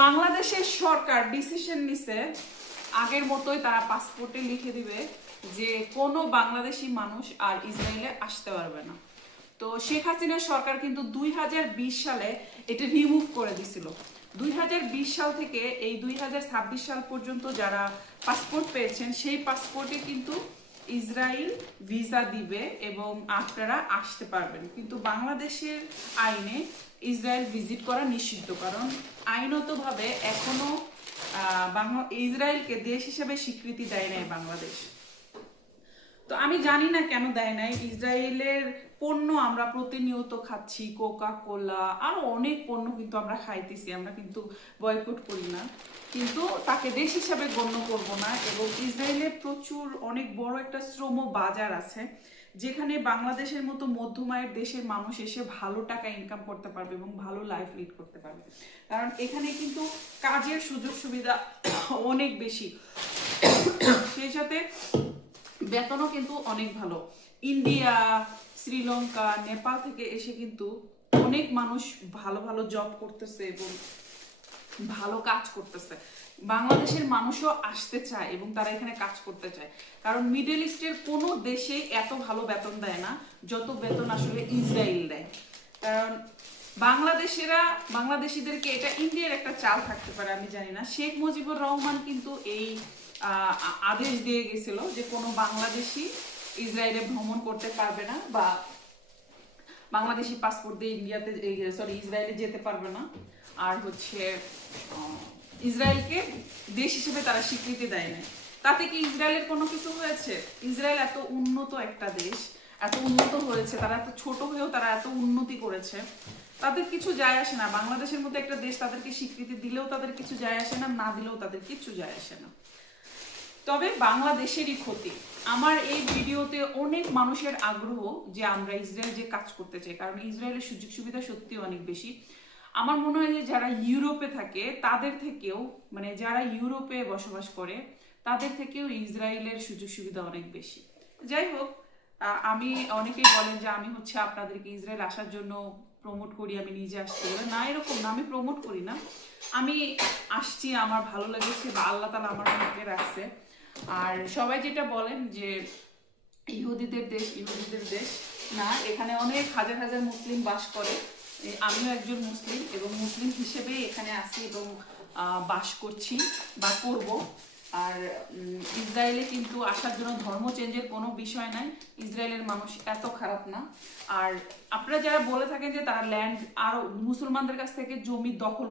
বাংলাদেশের সরকার ডিসিশন নিছে আগের মতোই তারা পাসপোর্টে লিখে দিবে যে কোনো বাংলাদেশি মানুষ আর ইসরায়েলে আসতে পারবে না। তো শেখ হাসিনার সরকার কিন্তু 2020 সালে এটা রিমুভ করে দিছিল। 2020 সাল থেকে এই 2026 সাল পর্যন্ত যারা পাসপোর্ট পেয়েছেন সেই পাসপোর্টে কিন্তু ইসরায়েল ভিসা দিবে এবং আপনারা আসতে পারবেন, কিন্তু বাংলাদেশের আইনে ইসরায়েল ভিজিট করা নিষিদ্ধ, কারণ আইনতভাবে এখনো ইসরায়েলকে দেশ হিসেবে স্বীকৃতি দেয় নাই বাংলাদেশ। তো আমি জানি না কেন দেয় নাই। ইসরায়েলের পণ্য আমরা প্রতিনিয়ত খাচ্ছি, কোকা কোলা আরো অনেক পণ্য কিন্তু আমরা খাইতেছি, আমরা কিন্তু বয়কট করি না, কিন্তু তাকে দেশ হিসাবে গণ্য করব না। এবং ইসরায়েলে প্রচুর অনেক বড় একটা শ্রম বাজার আছে, যেখানে বাংলাদেশের মতো মধ্যম আয়ের দেশের মানুষ এসে ভালো টাকা ইনকাম করতে পারবে এবং ভালো লাইফ লিড করতে পারবে, কারণ এখানে কিন্তু কাজের সুযোগ সুবিধা অনেক বেশি, সেই সাথে বেতনও কিন্তু অনেক ভালো। ইন্ডিয়া, শ্রীলঙ্কা, নেপাল থেকে এসে কিন্তু অনেক মানুষ ভালো ভালো জব করতেছে এবং ভালো কাজ করতেছে। বাংলাদেশের মানুষও আসতে চায় এবং তারা এখানে কাজ করতে চায়, কারণ মিডল ইস্টের কোনো দেশে এত ভালো বেতন দেয় না যত বেতন আসলে ইসরায়েল দেয়। কারণ বাংলাদেশিদেরকে, এটা ইন্ডিয়ার একটা চাল থাকতে পারে আমি জানি না, শেখ মুজিবুর রহমান কিন্তু এই আদেশ দিয়ে গেছিল যে কোনো বাংলাদেশি ইসরায়েলে ভ্রমণ করতে পারবে না বা বাংলাদেশি পাসপোর্ট দিয়ে ইসরায়েলে যেতে পারবে না। আর হচ্ছে ইসরায়েলকে দেশ হিসেবে তারা স্বীকৃতি দেয় না। তাতে কি ইসরায়েলের কোনো কিছু হয়েছে? ইসরায়েল এত উন্নত একটা দেশ, এত উন্নত হয়েছে, তারা এত ছোট হয়েও তারা এত উন্নতি করেছে, তাদের কিছু যায় আসে না। বাংলাদেশের মতো একটা দেশ তাদেরকে স্বীকৃতি দিলেও তাদের কিছু যায় আসে না, না দিলেও তাদের কিছু যায় আসে না। তবে বাংলাদেশেরই ক্ষতি। আমার এই ভিডিওতে অনেক মানুষের আগ্রহ যে আমরা ইসরায়েল যে কাজ করতে চাই, কারণ ইসরায়েলের সুযোগ সুবিধা সত্যি অনেক বেশি। আমার মনে হয় যে যারা ইউরোপে থাকে তাদের থেকেও, মানে যারা ইউরোপে বসবাস করে তাদের থেকেও ইসরায়েলের সুযোগ সুবিধা অনেক বেশি। যাই হোক, আমি অনেকেই বলেন যে আমি হচ্ছে আপনাদেরকে ইসরায়েল আসার জন্য প্রমোট করি, আমি নিজে আসছি না, এরকম না, আমি প্রমোট করি না, আমি আসছি, আমার ভালো লেগেছে বা আল্লাহ তাআলা আমার ভাগ্যে রাখছে। আর সবাই যেটা বলেন যে ইহুদিদের দেশ না, এখানে অনেক হাজার হাজার মুসলিম বাস করে। আমিও একজন মুসলিম এবং মুসলিম হিসেবেই এখানে আছি এবং বাস করছি বা করব। আর ইসরায়েলে কিন্তু আসার জন্য ধর্ম চেঞ্জের কোনো বিষয় নাই, ইসরায়েলের মানুষ এত খারাপ না। আর আপনারা যারা বলে থাকেন যে তারা ল্যান্ড আর মুসলমানদের কাছ থেকে জমি দখল